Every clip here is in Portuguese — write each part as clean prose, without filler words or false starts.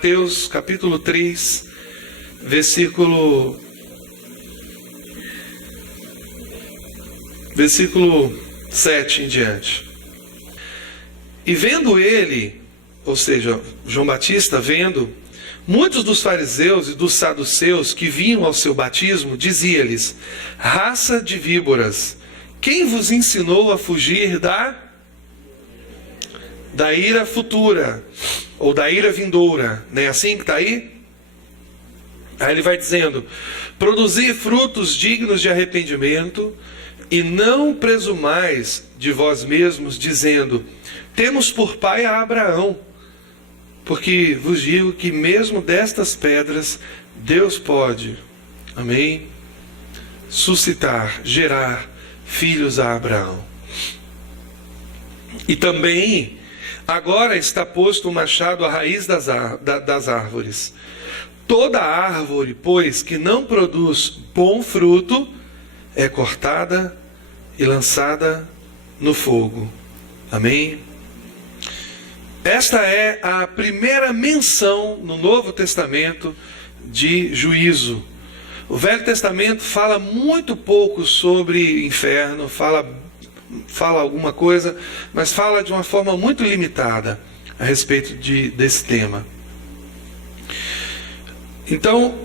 Mateus capítulo 3, versículo 7 em diante. E vendo ele, ou seja, João Batista vendo, muitos dos fariseus e dos saduceus que vinham ao seu batismo, dizia-lhes: raça de víboras, quem vos ensinou a fugir da ira futura, ou da ira vindoura? Não é assim que está aí? Aí ele vai dizendo: produzir frutos dignos de arrependimento, e não presumais de vós mesmos, dizendo: temos por pai a Abraão. Porque vos digo que mesmo destas pedras Deus pode, amém, suscitar, gerar filhos a Abraão. E também agora está posto o machado à raiz das árvores. Toda árvore, pois, que não produz bom fruto, é cortada e lançada no fogo. Amém? Esta é a primeira menção no Novo Testamento de juízo. O Velho Testamento fala muito pouco sobre inferno, fala alguma coisa, mas fala de uma forma muito limitada a respeito desse tema. Então,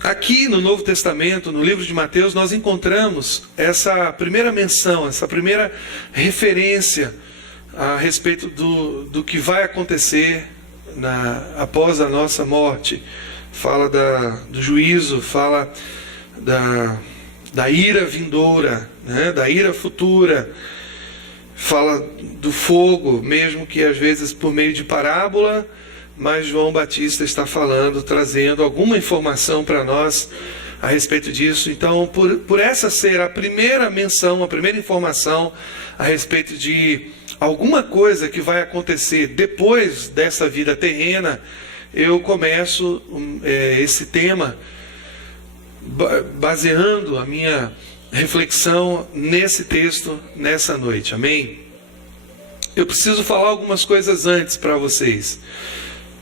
aqui no Novo Testamento, no livro de Mateus, nós encontramos essa primeira menção, essa primeira referência a respeito do que vai acontecer após a nossa morte. Fala do juízo, fala da ira vindoura, né? Da ira futura. Fala do fogo, mesmo que às vezes por meio de parábola, mas João Batista está falando, trazendo alguma informação para nós a respeito disso. Então, por essa ser a primeira menção, a primeira informação a respeito de alguma coisa que vai acontecer depois dessa vida terrena, eu começo esse tema baseando a minha reflexão nesse texto, nessa noite. Amém? Eu preciso falar algumas coisas antes para vocês.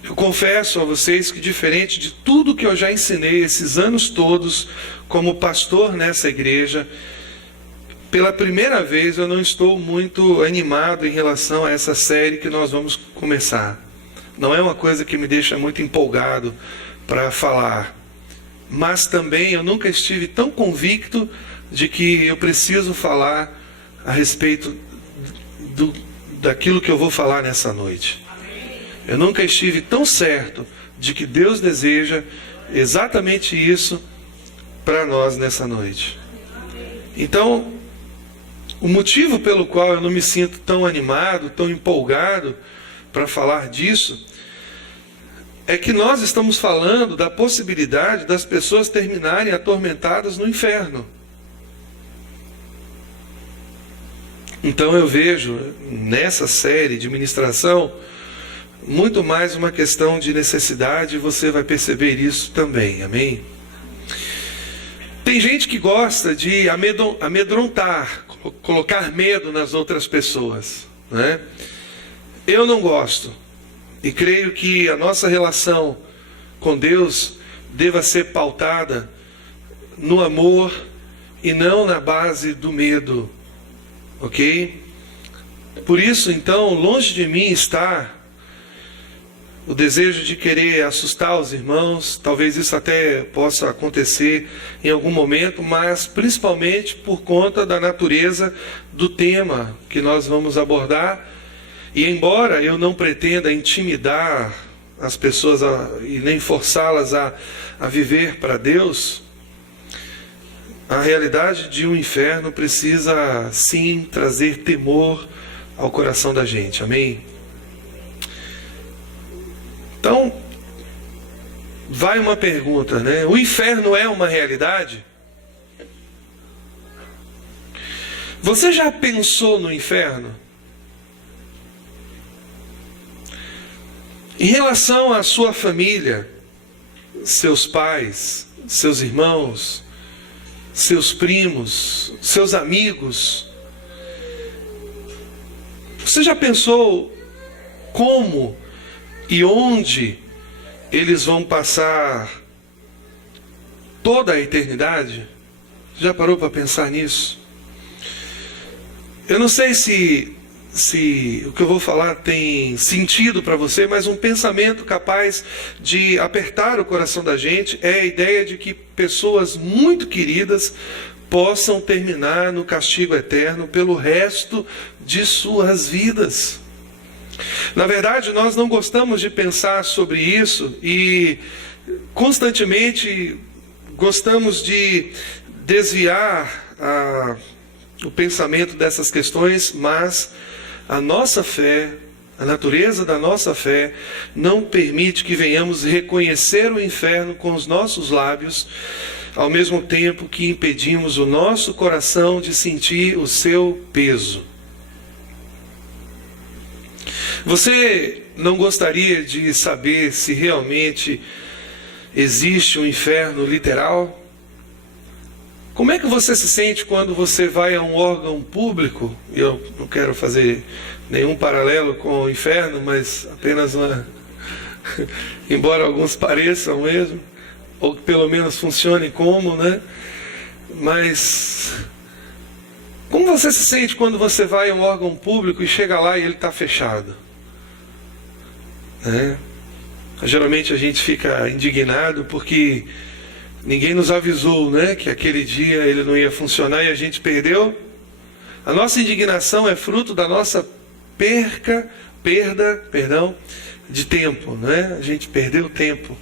Eu confesso a vocês que, diferente de tudo que eu já ensinei esses anos todos como pastor nessa igreja, pela primeira vez eu não estou muito animado em relação a essa série que nós vamos começar. Não é uma coisa que me deixa muito empolgado para falar, mas também eu nunca estive tão convicto de que eu preciso falar a respeito daquilo que eu vou falar nessa noite. Eu nunca estive tão certo de que Deus deseja exatamente isso para nós nessa noite. Então, o motivo pelo qual eu não me sinto tão animado, tão empolgado para falar disso, é que nós estamos falando da possibilidade das pessoas terminarem atormentadas no inferno. Então eu vejo nessa série de ministração muito mais uma questão de necessidade, e você vai perceber isso também, amém? Tem gente que gosta de amedrontar, colocar medo nas outras pessoas, né? Eu não gosto, e creio que a nossa relação com Deus deva ser pautada no amor e não na base do medo, ok? Por isso, então, longe de mim está o desejo de querer assustar os irmãos. Talvez isso até possa acontecer em algum momento, mas principalmente por conta da natureza do tema que nós vamos abordar. E embora eu não pretenda intimidar as pessoas e nem forçá-las a viver para Deus, a realidade de um inferno precisa sim trazer temor ao coração da gente, amém? Então, vai uma pergunta, né? O inferno é uma realidade? Você já pensou no inferno? Em relação à sua família, seus pais, seus irmãos, seus primos, seus amigos, você já pensou como e onde eles vão passar toda a eternidade? Já parou para pensar nisso? Eu não sei se o que eu vou falar tem sentido para você, mas um pensamento capaz de apertar o coração da gente é a ideia de que pessoas muito queridas possam terminar no castigo eterno pelo resto de suas vidas. Na verdade, nós não gostamos de pensar sobre isso e constantemente gostamos de desviar o pensamento dessas questões, mas a nossa fé, a natureza da nossa fé, não permite que venhamos reconhecer o inferno com os nossos lábios, ao mesmo tempo que impedimos o nosso coração de sentir o seu peso. Você não gostaria de saber se realmente existe um inferno literal? Como é que você se sente quando você vai a um órgão público? Eu não quero fazer nenhum paralelo com o inferno, mas apenas uma... embora alguns pareçam mesmo, ou que pelo menos funcionem como, né? Mas como você se sente quando você vai a um órgão público e chega lá e ele está fechado? Geralmente a gente fica indignado porque ninguém nos avisou, né, que aquele dia ele não ia funcionar e a gente perdeu. A nossa indignação é fruto da nossa perda de tempo, né? A gente perdeu tempo,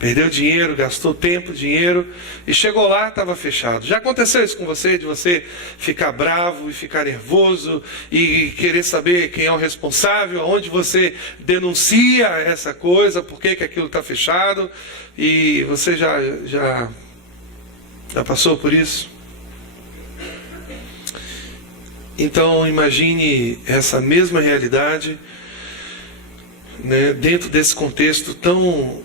perdeu dinheiro, gastou tempo, dinheiro e chegou lá, estava fechado. Já aconteceu isso com você, de você ficar bravo e ficar nervoso e querer saber quem é o responsável, onde você denuncia essa coisa, por que aquilo está fechado? E você já passou por isso? Então imagine essa mesma realidade, né, dentro desse contexto tão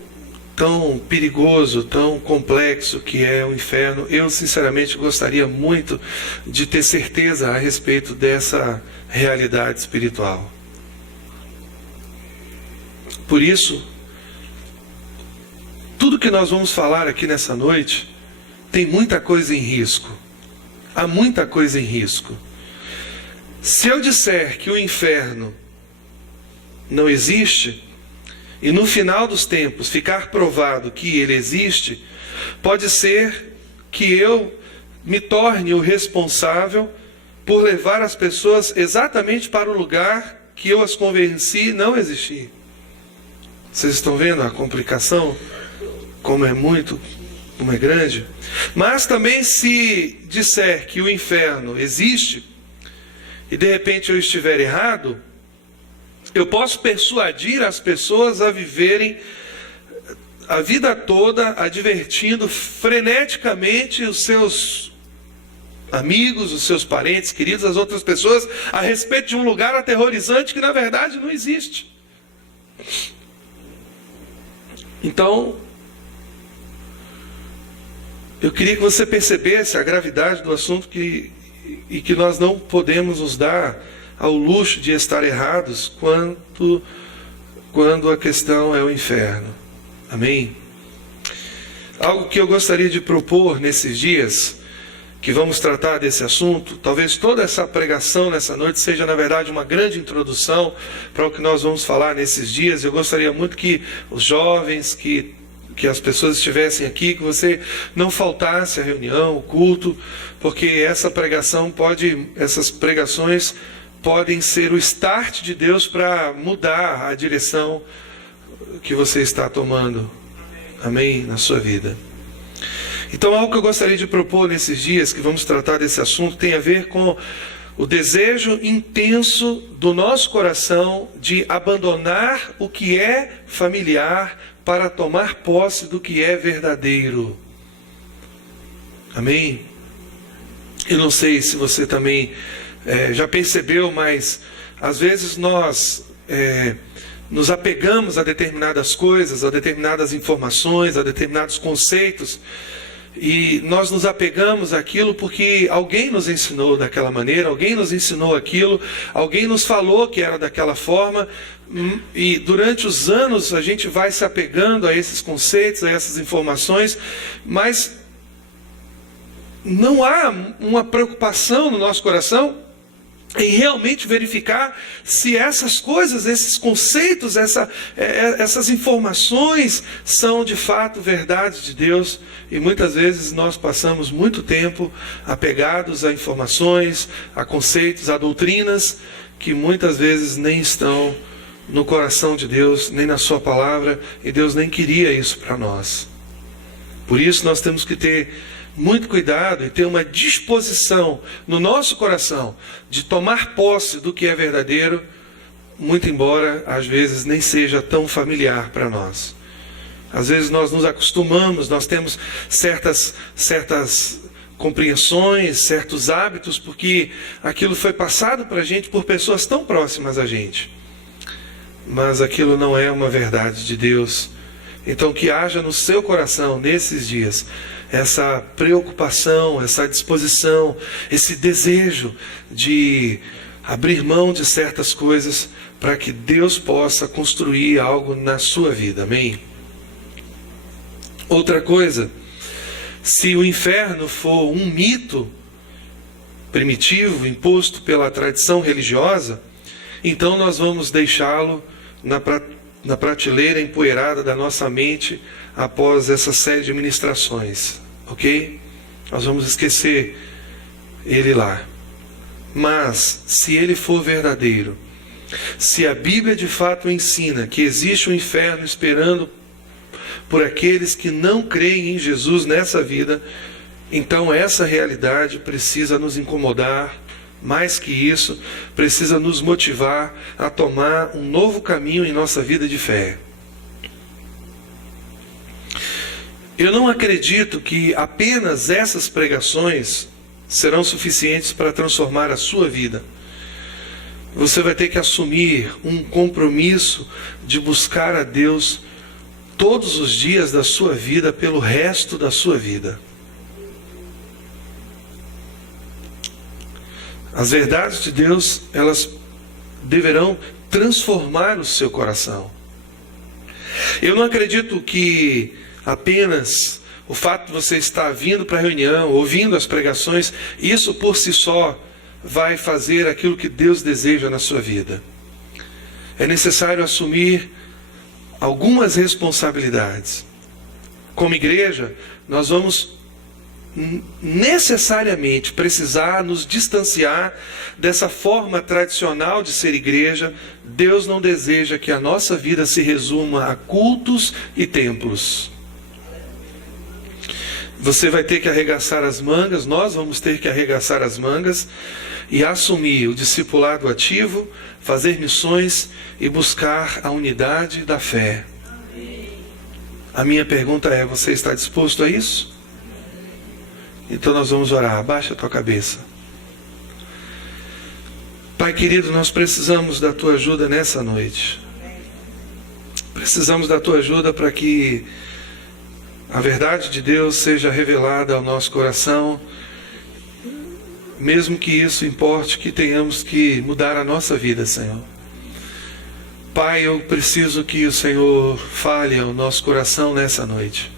perigoso, tão complexo que é o inferno. Eu sinceramente gostaria muito de ter certeza a respeito dessa realidade espiritual. Por isso, tudo que nós vamos falar aqui nessa noite tem muita coisa em risco. Há muita coisa em risco. Se eu disser que o inferno não existe, e no final dos tempos ficar provado que ele existe, pode ser que eu me torne o responsável por levar as pessoas exatamente para o lugar que eu as convenci não existir. Vocês estão vendo a complicação? Como é grande? Mas também, se disser que o inferno existe e de repente eu estiver errado, eu posso persuadir as pessoas a viverem a vida toda advertindo freneticamente os seus amigos, os seus parentes queridos, as outras pessoas, a respeito de um lugar aterrorizante que na verdade não existe. Então, eu queria que você percebesse a gravidade do assunto e que nós não podemos nos dar ao luxo de estar errados quando a questão é o inferno. Amém? Algo que eu gostaria de propor nesses dias, que vamos tratar desse assunto, talvez toda essa pregação nessa noite seja na verdade uma grande introdução para o que nós vamos falar nesses dias. Eu gostaria muito que os jovens, que as pessoas estivessem aqui, que você não faltasse a reunião, o culto, porque essas pregações podem ser o start de Deus para mudar a direção que você está tomando. Amém? Na sua vida. Então, algo que eu gostaria de propor nesses dias, que vamos tratar desse assunto, tem a ver com o desejo intenso do nosso coração de abandonar o que é familiar para tomar posse do que é verdadeiro. Amém? Eu não sei se você também já percebeu, mas às vezes nós nos apegamos a determinadas coisas, a determinadas informações, a determinados conceitos, e nós nos apegamos àquilo porque alguém nos ensinou daquela maneira, alguém nos ensinou aquilo, alguém nos falou que era daquela forma, e durante os anos a gente vai se apegando a esses conceitos, a essas informações, mas não há uma preocupação no nosso coração em realmente verificar se essas coisas, esses conceitos, essas informações são de fato verdades de Deus. E muitas vezes nós passamos muito tempo apegados a informações, a conceitos, a doutrinas que muitas vezes nem estão no coração de Deus, nem na sua palavra, e Deus nem queria isso para nós. Por isso nós temos que ter muito cuidado e ter uma disposição no nosso coração de tomar posse do que é verdadeiro, muito embora às vezes nem seja tão familiar para nós. Às vezes nós nos acostumamos, nós temos certas compreensões, certos hábitos, porque aquilo foi passado para a gente por pessoas tão próximas a gente. Mas aquilo não é uma verdade de Deus. Então que haja no seu coração, nesses dias, essa preocupação, essa disposição, esse desejo de abrir mão de certas coisas para que Deus possa construir algo na sua vida. Amém? Outra coisa, se o inferno for um mito primitivo, imposto pela tradição religiosa, então nós vamos deixá-lo na prateleira empoeirada da nossa mente após essa série de ministrações, ok? Nós vamos esquecer ele lá. Mas, se ele for verdadeiro, se a Bíblia de fato ensina que existe um inferno esperando por aqueles que não creem em Jesus nessa vida, então essa realidade precisa nos incomodar. Mais que isso, precisa nos motivar a tomar um novo caminho em nossa vida de fé. Eu não acredito que apenas essas pregações serão suficientes para transformar a sua vida. Você vai ter que assumir um compromisso de buscar a Deus todos os dias da sua vida, pelo resto da sua vida. As verdades de Deus, elas deverão transformar o seu coração. Eu não acredito que apenas o fato de você estar vindo para a reunião, ouvindo as pregações, isso por si só vai fazer aquilo que Deus deseja na sua vida. É necessário assumir algumas responsabilidades. Como igreja, nós vamos necessariamente precisar nos distanciar dessa forma tradicional de ser igreja. Deus não deseja que a nossa vida se resuma a cultos e templos. Você vai ter que arregaçar as mangas, nós vamos ter que arregaçar as mangas e assumir o discipulado ativo, fazer missões e buscar a unidade da fé. A minha pergunta é: você está disposto a isso? Então nós vamos orar. Abaixa a tua cabeça. Pai querido, nós precisamos da tua ajuda nessa noite. Precisamos da tua ajuda para que a verdade de Deus seja revelada ao nosso coração, mesmo que isso importe que tenhamos que mudar a nossa vida, Senhor. Pai, eu preciso que o Senhor fale ao nosso coração nessa noite.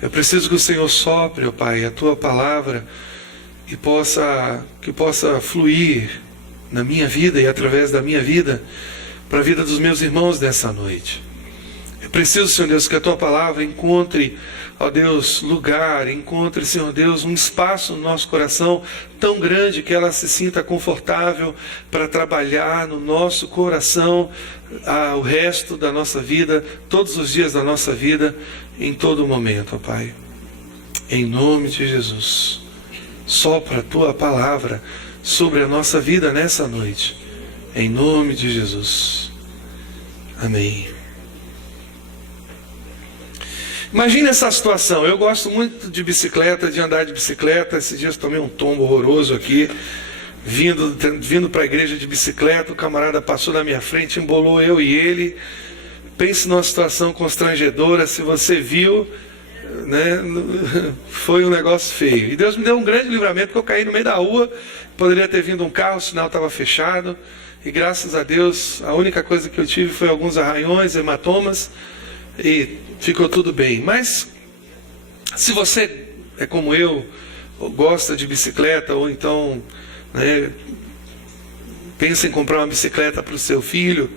Eu preciso que o Senhor sopre, ó Pai, a tua palavra e que possa fluir na minha vida e através da minha vida para a vida dos meus irmãos nessa noite. Eu preciso, Senhor Deus, que a tua palavra encontre, ó Deus, lugar, encontre, Senhor Deus, um espaço no nosso coração tão grande que ela se sinta confortável para trabalhar no nosso coração o resto da nossa vida, todos os dias da nossa vida, em todo momento, ó Pai. Em nome de Jesus, sopra a tua palavra sobre a nossa vida nessa noite. Em nome de Jesus. Amém. Imagine essa situação. Eu gosto muito de bicicleta, de andar de bicicleta. Esses dias tomei um tombo horroroso aqui, vindo para a igreja de bicicleta. O camarada passou na minha frente, embolou eu e ele. Pense numa situação constrangedora. Se você viu, né? Foi um negócio feio. E Deus me deu um grande livramento, porque eu caí no meio da rua, poderia ter vindo um carro, o sinal estava fechado, e graças a Deus, a única coisa que eu tive foi alguns arranhões, hematomas, e ficou tudo bem. Mas, se você é como eu, gosta de bicicleta, ou então, né, pensa em comprar uma bicicleta para o seu filho,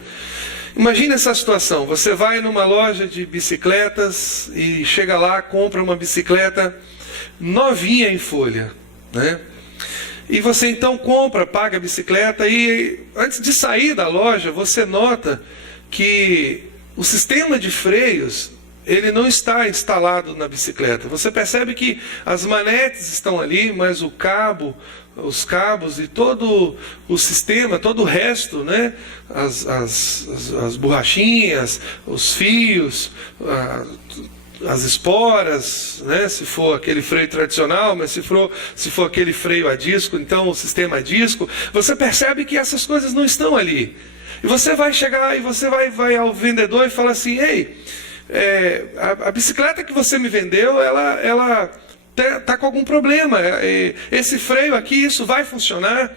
imagine essa situação. Você vai numa loja de bicicletas e chega lá, compra uma bicicleta novinha em folha, né? E você então compra, paga a bicicleta, e antes de sair da loja você nota que o sistema de freios ele não está instalado na bicicleta. Você percebe que as manetes estão ali, mas o cabo, os cabos e todo o sistema, todo o resto, né? As borrachinhas, os fios, as esporas, né? Se for aquele freio tradicional, mas se for aquele freio a disco, então o sistema a disco, você percebe que essas coisas não estão ali. E você vai chegar e você vai ao vendedor e fala assim: ei, a bicicleta que você me vendeu, ela tá com algum problema, esse freio aqui, isso vai funcionar?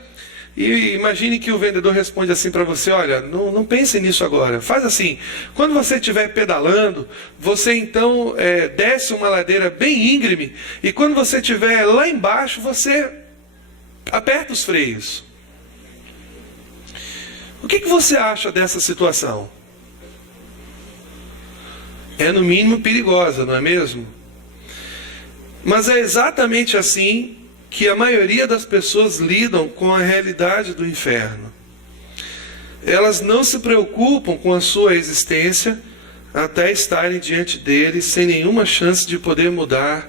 E imagine que o vendedor responde assim para você: olha, não pense nisso agora, faz assim, quando você estiver pedalando, você então desce uma ladeira bem íngreme, e quando você estiver lá embaixo, você aperta os freios. O que você acha dessa situação? É no mínimo perigosa, não é mesmo? Mas é exatamente assim que a maioria das pessoas lidam com a realidade do inferno. Elas não se preocupam com a sua existência até estarem diante dele sem nenhuma chance de poder mudar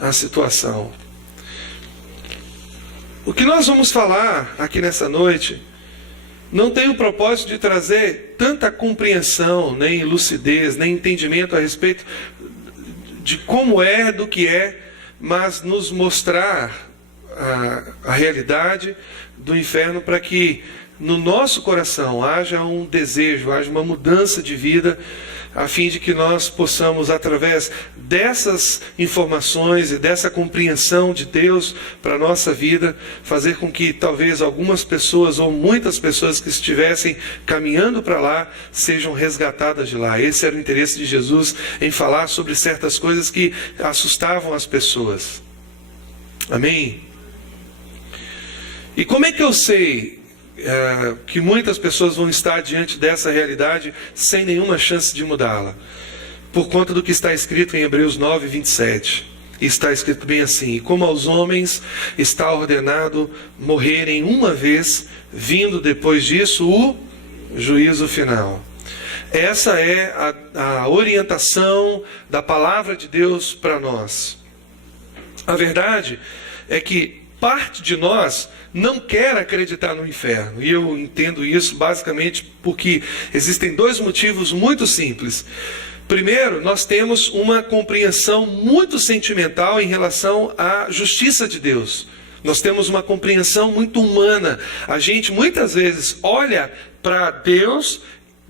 a situação. O que nós vamos falar aqui nessa noite não tem o propósito de trazer tanta compreensão, nem lucidez, nem entendimento a respeito de como é, do que é, mas nos mostrar a realidade do inferno, para que no nosso coração haja um desejo, haja uma mudança de vida, a fim de que nós possamos, através dessas informações e dessa compreensão de Deus para a nossa vida, fazer com que talvez algumas pessoas ou muitas pessoas que estivessem caminhando para lá sejam resgatadas de lá. Esse era o interesse de Jesus em falar sobre certas coisas que assustavam as pessoas. Amém? E como é que eu sei que muitas pessoas vão estar diante dessa realidade sem nenhuma chance de mudá-la? Por conta do que está escrito em Hebreus 9, 27. E está escrito bem assim: e como aos homens está ordenado morrerem uma vez, vindo depois disso o juízo final. Essa é a orientação da palavra de Deus para nós. A verdade é que parte de nós não quer acreditar no inferno. E eu entendo isso basicamente porque existem dois motivos muito simples. Primeiro, nós temos uma compreensão muito sentimental em relação à justiça de Deus. Nós temos uma compreensão muito humana. A gente muitas vezes olha para Deus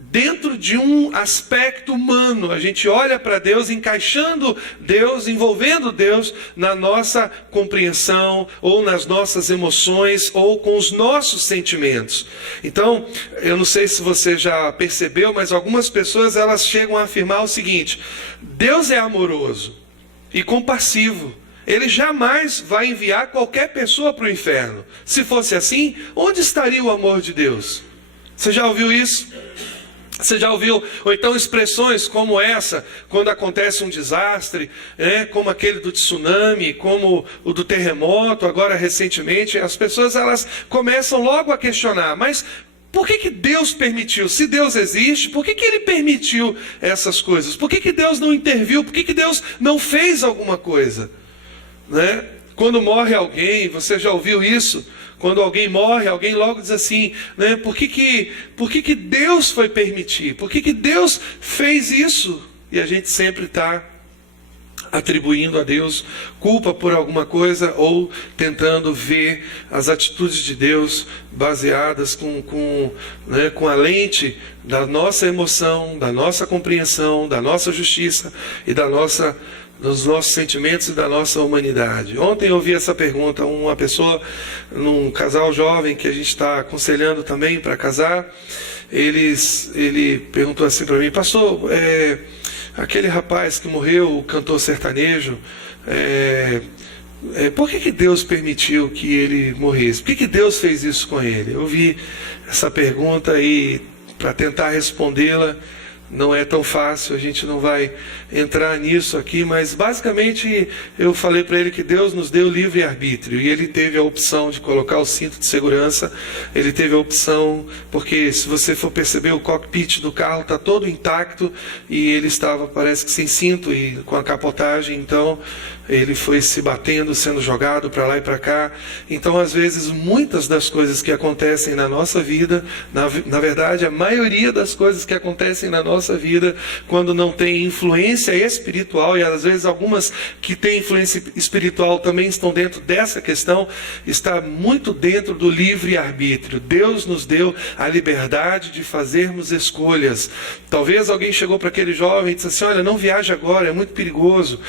dentro de um aspecto humano. A gente olha para Deus, encaixando Deus, envolvendo Deus na nossa compreensão, ou nas nossas emoções, ou com os nossos sentimentos. Então, eu não sei se você já percebeu, mas algumas pessoas elas chegam a afirmar o seguinte: Deus é amoroso e compassivo. Ele jamais vai enviar qualquer pessoa para o inferno. Se fosse assim, onde estaria o amor de Deus? Você já ouviu isso? Você já ouviu, ou então expressões como essa, quando acontece um desastre, como aquele do tsunami, como o do terremoto, agora recentemente, as pessoas elas começam logo a questionar: mas por que Deus permitiu? Se Deus existe, por que Ele permitiu essas coisas? Por que Deus não interviu? Por que Deus não fez alguma coisa? Né? Quando morre alguém, você já ouviu isso? Quando alguém morre, alguém logo diz assim, né? Por que Deus foi permitir? Por que Deus fez isso? E a gente sempre está atribuindo a Deus culpa por alguma coisa ou tentando ver as atitudes de Deus baseadas com a lente da nossa emoção, da nossa compreensão, da nossa justiça e dos nossos sentimentos e da nossa humanidade. Ontem eu ouvi essa pergunta, uma pessoa, num casal jovem que a gente está aconselhando também para casar, ele perguntou assim para mim: pastor, aquele rapaz que morreu, o cantor sertanejo, por que Deus permitiu que ele morresse? Por que Deus fez isso com ele? Eu vi essa pergunta e, para tentar respondê-la, não é tão fácil, a gente não vai entrar nisso aqui, mas basicamente eu falei para ele que Deus nos deu livre-arbítrio e ele teve a opção de colocar o cinto de segurança, ele teve a opção, porque se você for perceber, o cockpit do carro está todo intacto e ele estava, parece que sem cinto e com a capotagem, então ele foi se batendo, sendo jogado para lá e para cá. Então, às vezes, muitas das coisas que acontecem na nossa vida, na verdade, a maioria das coisas que acontecem na nossa vida, quando não tem influência espiritual, e às vezes algumas que têm influência espiritual também estão dentro dessa questão, está muito dentro do livre-arbítrio. Deus nos deu a liberdade de fazermos escolhas. Talvez alguém chegou para aquele jovem e disse assim: olha, não viaje agora, é muito perigoso.